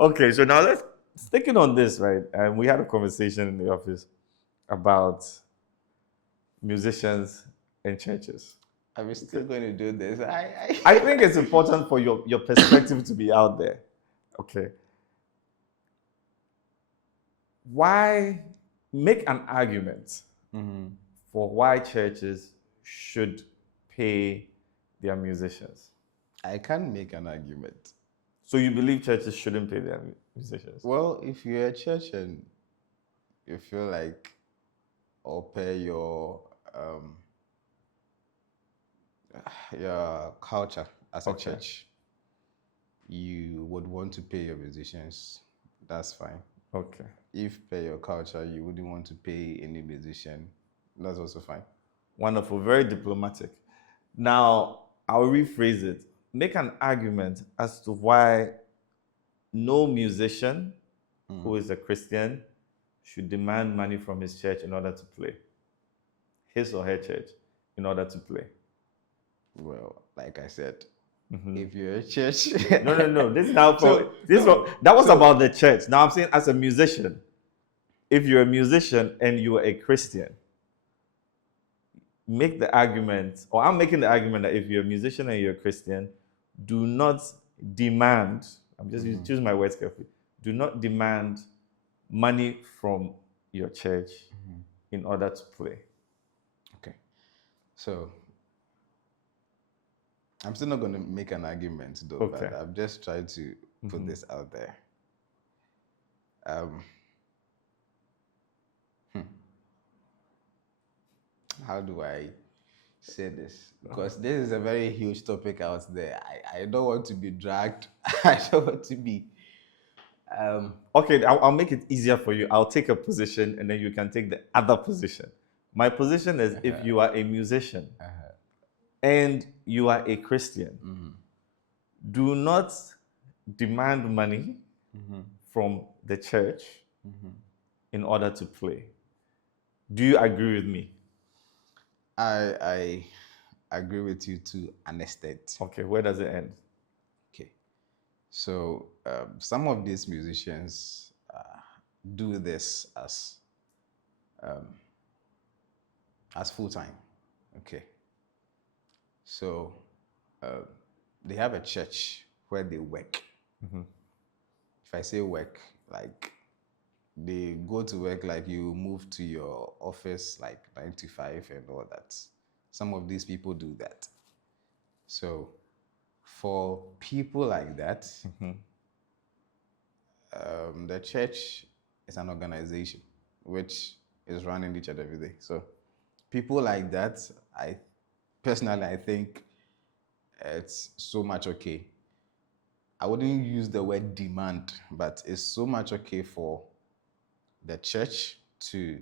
Okay, so now let's sticking on this, right? And we had a conversation in the office about musicians and churches. Are we still going to do this? I think it's important for your perspective to be out there. Okay. Why make an argument for why churches should pay their musicians? I can't make an argument. So you believe churches shouldn't pay their musicians? Well, if you're a church and you feel like or pay your culture as a church, you would want to pay your musicians, that's fine. Okay. If per your culture you wouldn't want to pay any musician, that's also fine. Wonderful, very diplomatic. Now, I'll rephrase it. Make an argument as to why no musician who is a Christian should demand money from his church in order to play. His or her church in order to play. Well, like I said, if you're a church... No. This is now that was about the church. Now I'm saying as a musician, if you're a musician and you are a Christian, make the argument, or I'm making the argument that if you're a musician and you're a Christian, do not demand, I'm just choosing my words carefully, do not demand money from your church in order to play. Okay. So, I'm still not going to make an argument though, but I've just tried to put this out there. How do I say this? Because this is a very huge topic out there. I don't want to be dragged. I don't want to be... Okay, I'll make it easier for you. I'll take a position and then you can take the other position. My position is if you are a musician and you are a Christian, do not demand money from the church in order to play. Do you agree with me? I agree with you to an extent. Okay, where does it end? Okay, so some of these musicians do this as full-time. Okay, so they have a church where they work. If I say work, like they go to work like you move to your office like 9 to 5 and all that. Some of these people do that. So for people like that, the church is an organization which is running each and every day. So people like that, I think it's so much okay. I wouldn't use the word demand, but it's so much okay for the church to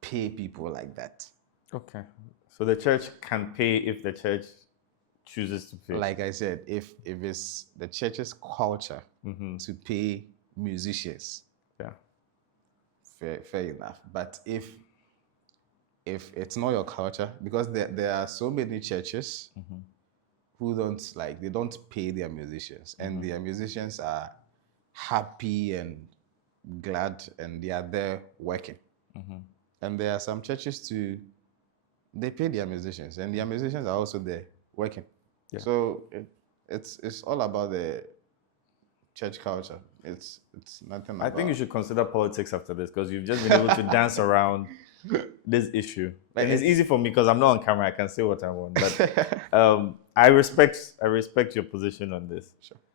pay people like that. Okay. So the church can pay if the church chooses to pay. Like I said, if it's the church's culture to pay musicians, fair enough. But if it's not your culture, because there are so many churches who don't pay their musicians, and their musicians are happy and glad and they are there working. And there are some churches they pay their musicians and their musicians are also there working. So it's all about the church culture. It's nothing about... I think you should consider politics after this, because you've just been able to dance around this issue. Like, it's easy for me because I'm not on camera. I can say what I want. But I respect your position on this. Sure.